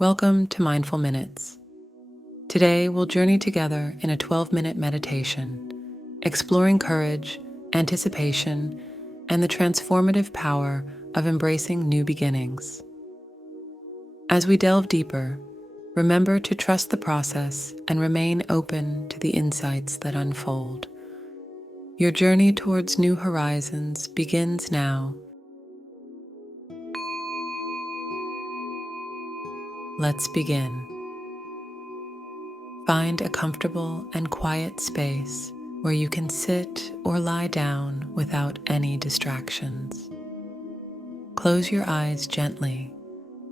Welcome to Mindful Minutes. Today, we'll journey together in a 12-minute meditation, exploring courage, anticipation, and the transformative power of embracing new beginnings. As we delve deeper, remember to trust the process and remain open to the insights that unfold. Your journey towards new horizons begins now. Let's begin. Find a comfortable and quiet space where you can sit or lie down without any distractions. Close your eyes gently,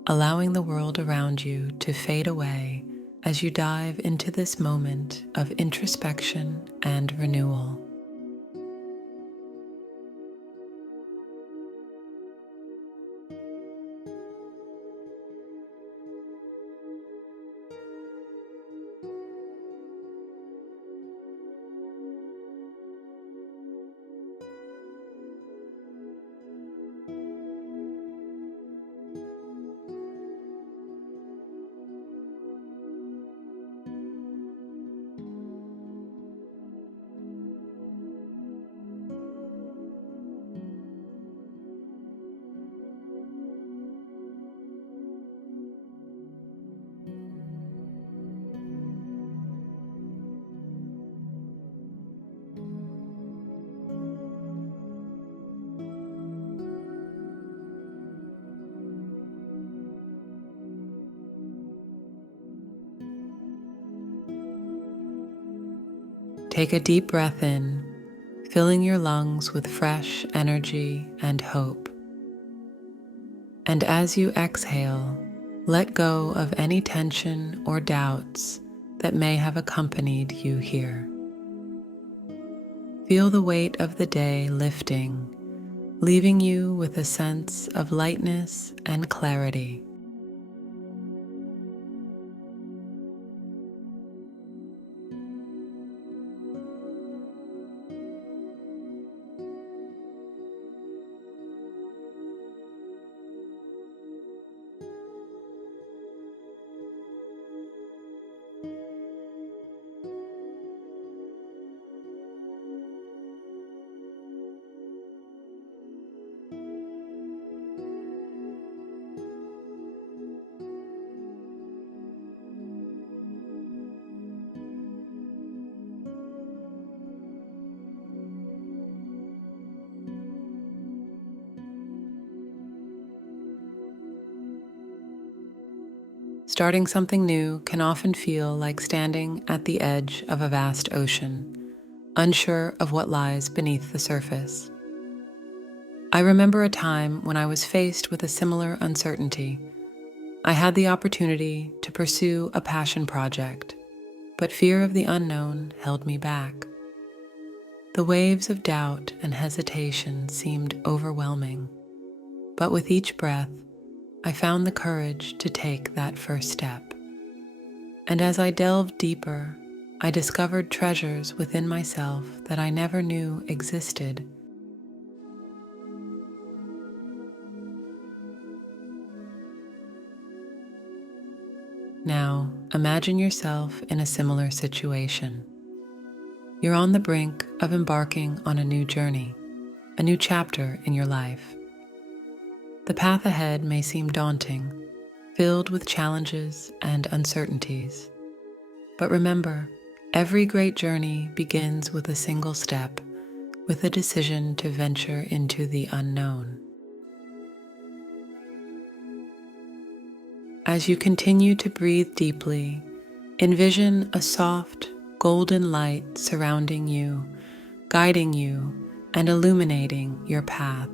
allowing the world around you to fade away as you dive into this moment of introspection and renewal. Take a deep breath in, filling your lungs with fresh energy and hope. And as you exhale, let go of any tension or doubts that may have accompanied you here. Feel the weight of the day lifting, leaving you with a sense of lightness and clarity. Starting something new can often feel like standing at the edge of a vast ocean, unsure of what lies beneath the surface. I remember a time when I was faced with a similar uncertainty. I had the opportunity to pursue a passion project, but fear of the unknown held me back. The waves of doubt and hesitation seemed overwhelming, but with each breath, I found the courage to take that first step. And as I delved deeper, I discovered treasures within myself that I never knew existed. Now, imagine yourself in a similar situation. You're on the brink of embarking on a new journey, a new chapter in your life. The path ahead may seem daunting, filled with challenges and uncertainties. But remember, every great journey begins with a single step, with a decision to venture into the unknown. As you continue to breathe deeply, envision a soft, golden light surrounding you, guiding you, and illuminating your path.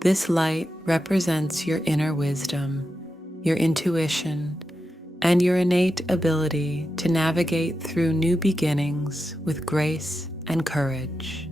This light represents your inner wisdom, your intuition, and your innate ability to navigate through new beginnings with grace and courage.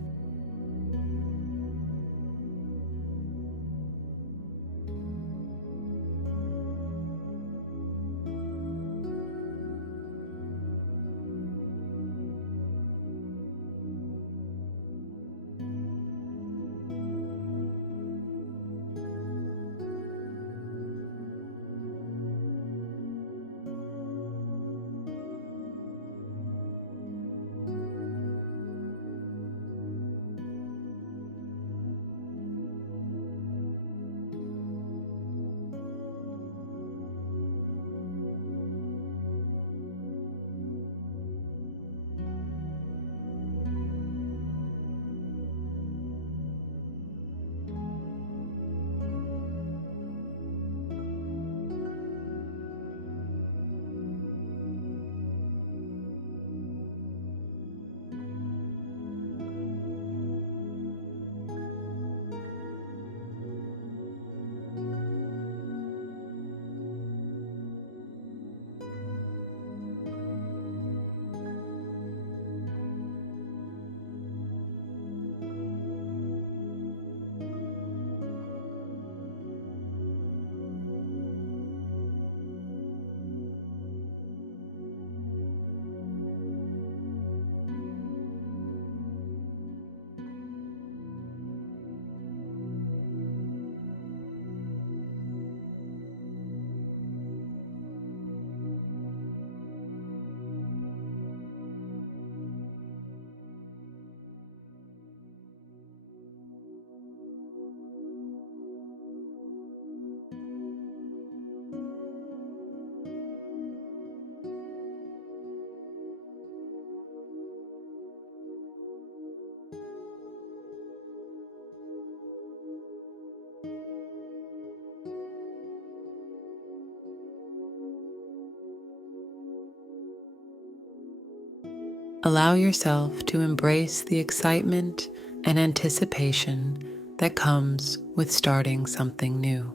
Allow yourself to embrace the excitement and anticipation that comes with starting something new.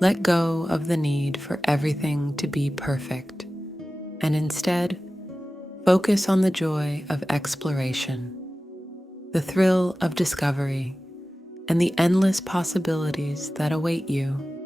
Let go of the need for everything to be perfect, and instead, focus on the joy of exploration, the thrill of discovery, and the endless possibilities that await you.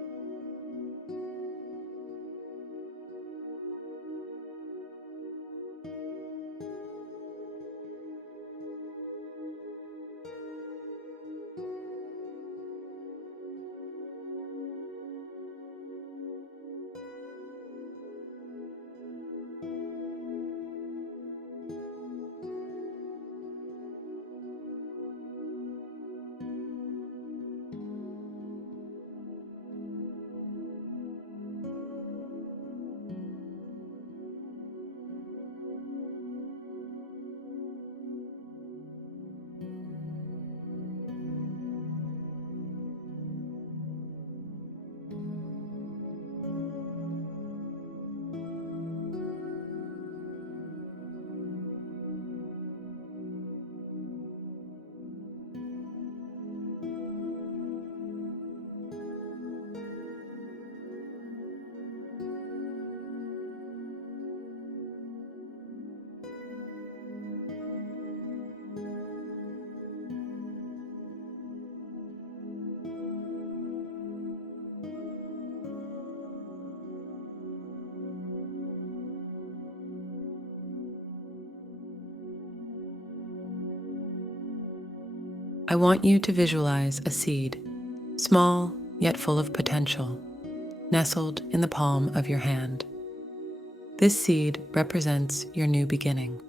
I want you to visualize a seed, small yet full of potential, nestled in the palm of your hand. This seed represents your new beginning.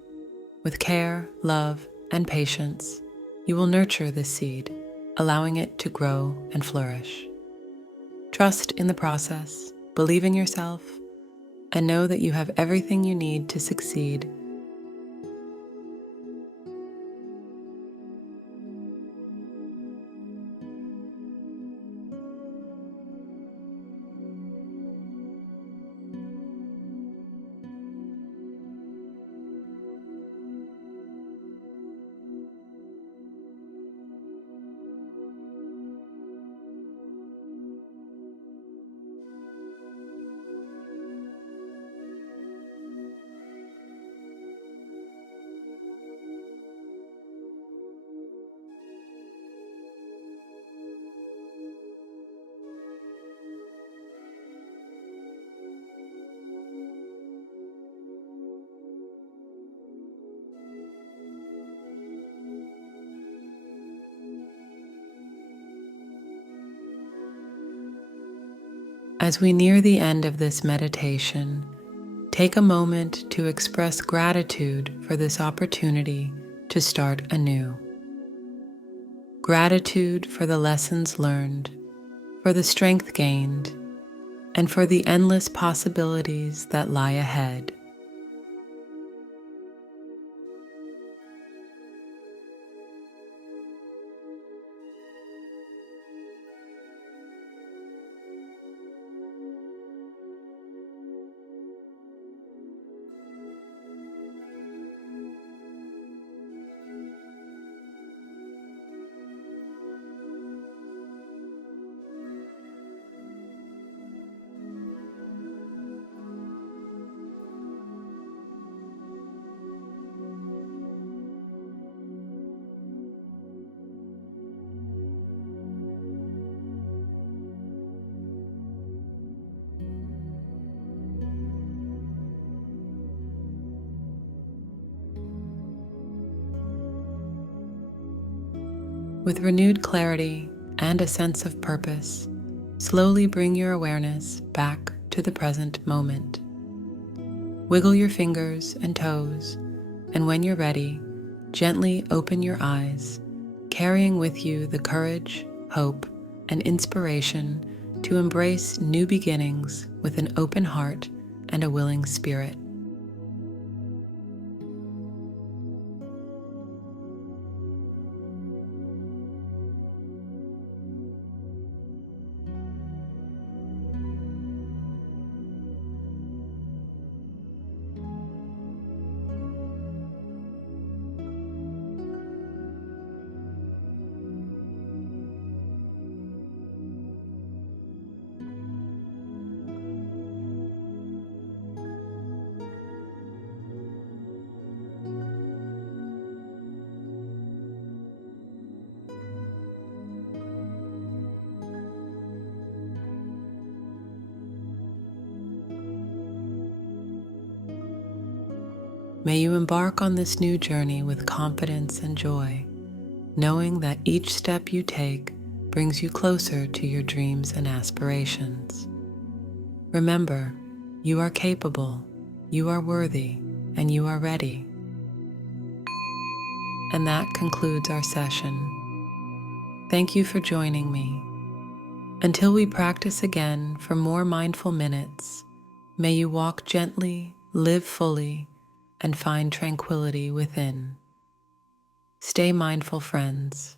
With care, love, and patience, you will nurture this seed, allowing it to grow and flourish. Trust in the process, believe in yourself, and know that you have everything you need to succeed. As we near the end of this meditation, take a moment to express gratitude for this opportunity to start anew. Gratitude for the lessons learned, for the strength gained, and for the endless possibilities that lie ahead. With renewed clarity and a sense of purpose, slowly bring your awareness back to the present moment. Wiggle your fingers and toes, and when you're ready, gently open your eyes, carrying with you the courage, hope, and inspiration to embrace new beginnings with an open heart and a willing spirit. May you embark on this new journey with confidence and joy, knowing that each step you take brings you closer to your dreams and aspirations. Remember, you are capable, you are worthy, and you are ready. And that concludes our session. Thank you for joining me. Until we practice again for more mindful minutes, may you walk gently, live fully, and find tranquility within. Stay mindful, friends.